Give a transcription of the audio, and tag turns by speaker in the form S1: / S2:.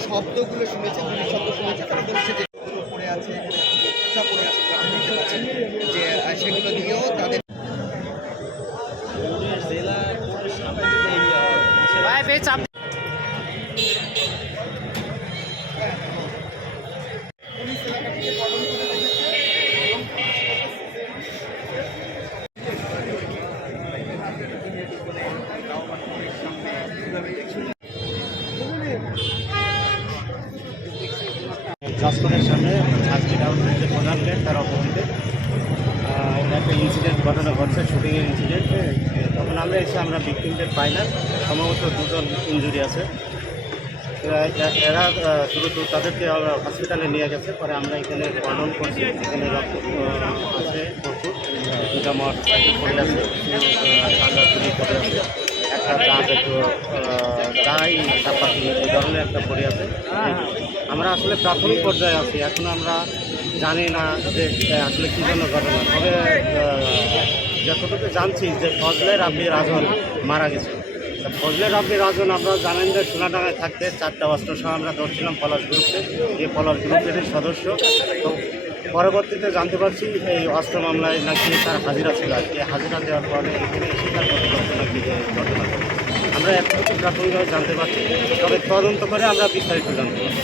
S1: শব্দগুলো শুনেছে গুলির শব্দ শুনেছে, তারা বলছে যে পড়ে আছে পড়ে আছে দেখতে পাচ্ছেন যে সেগুলো দিয়েও তাদের
S2: জাসপুরের সামনে আজকে যে প্রধান গেট তার অপোজিটে। একটা ইনসিডেন্ট ঘটনা ঘটছে শুটিংয়ের ইনসিডেন্ট তখন আমরা এসে আমরা ভিক্টিমদের পাই না, সম্ভবত দুজন ইঞ্জুরি আছে। এরা- শুরু শুরু তাদেরকে হসপিটালে নিয়ে গেছে, পরে আমরা এখানে কর্ডন করছি। এখানে রক্ত আছে প্রচুর। দুটা মোটর পড়ে আছে ঠান্ডা চুরি পড়ে আছে। একটা দাঁত একটু দাঁড়াই চাপা এই ধরনের একটা পড়ে আছে। আমরা আসলে প্রাথমিক পর্যায়ে আছি, এখন আমরা জানি না যে আসলে কী জন্য ঘটনা। তবে যতটুকু জানছি যে ফজলে রাব্বি রাজন মারা গেছে। ফজলে রাব্বি রাজন আপনারা জানেন যে সোনাডাঙ্গায় থাকতে চারটা অস্ত্র সহ আমরা ধরছিলাম পলাশ গ্রুপে। যে পলাশ গ্রুপের সদস্য। তো পরবর্তীতে জানতে পারছি এই অস্ত্র মামলায় নাকি তার হাজিরা ছিল আর কি হাজিরা দেওয়ার পরে এখানে করতে পারছে নাকি ঘটনা আমরা এতটুকু প্রাথমিকভাবে জানতে পারছি, তবে তদন্ত করে আমরা বিস্তারিত জানতে পারছি।